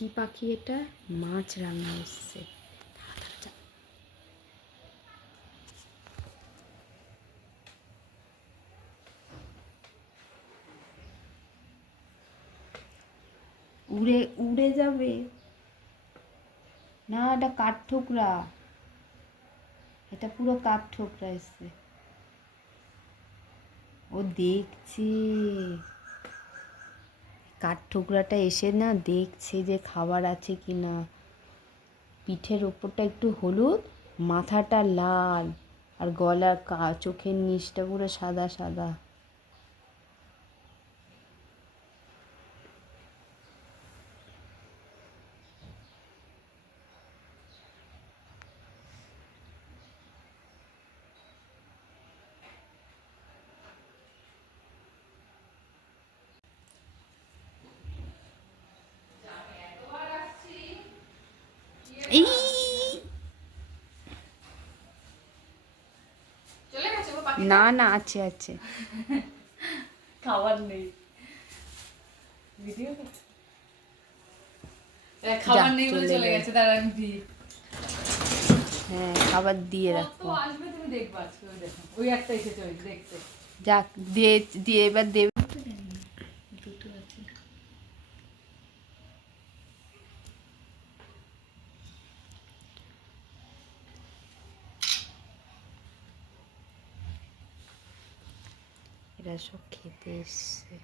কি পাখি এটা? মাছ রান্না এসছে উড়ে উড়ে যাবে। না, এটা কাঠঠোকরা এটা পুরো কাঠঠোকরা এসছে। ও দেখছে। কাঠ ঠোকরাটা এসে না দেখছে যে খাবার আছে কি না। পিঠের ওপরটা একটু হলুদ, মাথাটা লাল, আর গলা কা, চোখের নিচটা পুরো সাদা সাদা। না না আছে আছে। খাবার নেই। ভিডিও? খাবার নেই বলে চলে গেছে। গেছে দাঁড়া আমি দিই। হ্যাঁ খাবার দিয়ে রাখব আসবে তুমি দেখবা ওই একটা এসেছে দেখতে। যাক দিয়ে দিয়ে এবার দেবে। এরা সব খেতে এসছে।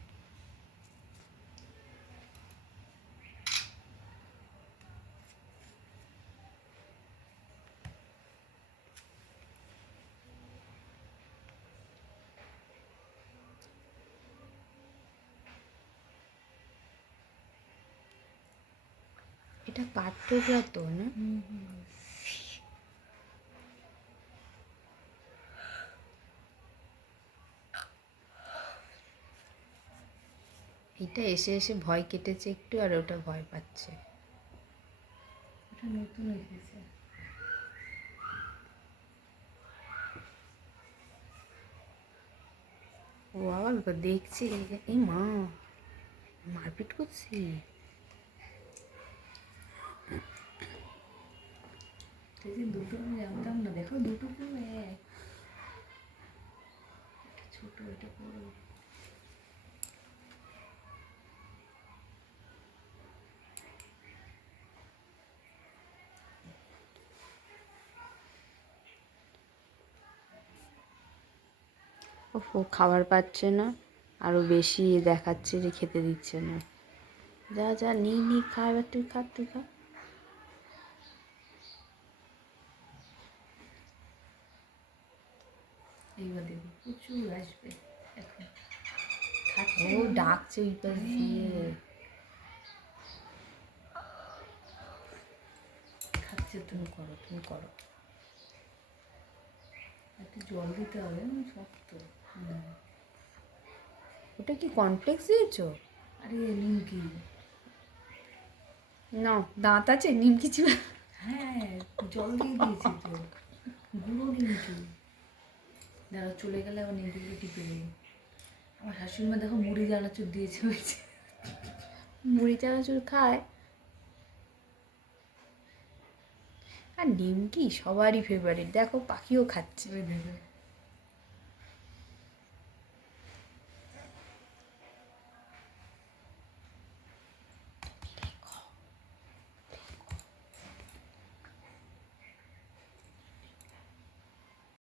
এটা তো না? এটা এসে এসে ভয় কেটেছে একটু আর ওটা ভয় পাচ্ছে। এটা নতুন এসেছে ও আবার দেখছে এই মা মারপিট করছি? দুটো জানতাম না দেখো দুটো পুরো এক ছোট এটা বড় ও খাবার পাচ্ছে না। আরও বেশি দেখাচ্ছে যে খেতে দিচ্ছে না। যা যা নি নি খা এবার তুই খা তুই খা। এইবার দেখো প্রচুর আসবে এখন। ও ডাকছে ওই পাশ দিয়ে। খাচ্ছে তুমি করো তুমি করো। জল দিতে হবে শক্ত। ওটা কি কনফ্লেক্স দিয়েছ? আরে নিমকি। না দাঁত আছে নিমকি ছিল। হ্যাঁ জল দিয়ে দিয়েছি তো। গুঁড়ো নিমকি। দাঁড়া চলে গেলে আবার নিমকিগুলো টিপে দেবো আমার শাশুড়ি মা দেখো মুড়ি জ্বালাচুর দিয়েছে হয়েছে মুড়ি চানাচুর খায়? নিমকি সবারই ফেভারিট দেখো পাখিও খাচ্ছে।